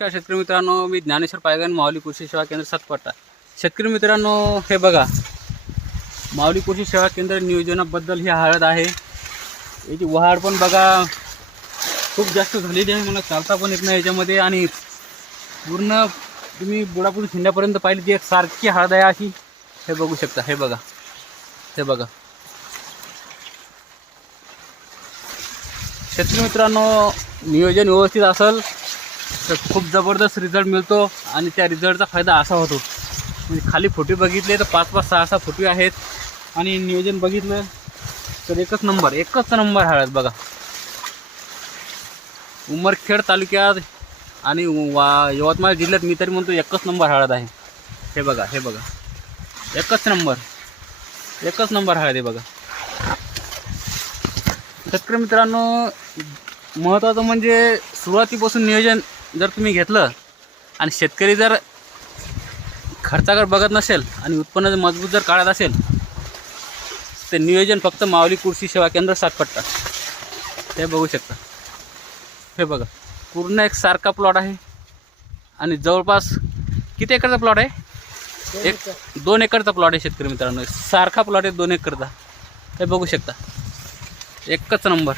नमस्कार शेतकरी मित्रांनो, मी ज्ञानेश्वर पायगन, माऊली कृषी सेवा केंद्र सातपट्टा. शेतकरी मित्रांनो, हे बघा, माऊली कृषी सेवा केंद्र नियोजनाबद्दल ही हळद आहे. याची वाढ पण बघा खूप जास्त झालेली आहे. मला चालता पण येत नाही याच्यामध्ये. आणि पूर्ण तुम्ही बुडापूर शिंद्यापर्यंत पाहिली ती एक सारखी हळद आहे अशी. हे बघू शकता, हे बघा, हे बघा. शेतकरी मित्रांनो, नियोजन व्यवस्थित असेल तर खूप जबरदस्त रिझल्ट मिळतो. आणि त्या रिझल्टचा फायदा असा होतो, म्हणजे खाली फुटवे बघितले तर 5-5, 6-6 फुटवे आहेत. आणि नियोजन बघितलं तर एकच नंबर हळद बघा. उमरखेड तालुक्यात आणि यवतमाळ जिल्ह्यात मी तरी म्हणतो एकच नंबर हळद आहे. हे बघा, हे बघा, एकच नंबर हळद आहे बघा. शेतकरी मित्रांनो, महत्त्वाचं म्हणजे सुरुवातीपासून नियोजन जर तुम्ही घेतलं आणि शेतकरी जर खर्चाकडे बघत नसेल आणि उत्पन्न मजबूत जर काढत असेल तर नियोजन फक्त माऊली कृषी सेवा केंद्र सातपट्टा. हे बघू शकता, हे बघा, पूर्ण एक सारखा प्लॉट आहे. आणि जवळपास किती एकरचा प्लॉट आहे? 2 एकरचा प्लॉट आहे शेतकरी मित्रांनो. सारखा प्लॉट आहे 2 एकरचा. हे बघू शकता, एकच नंबर.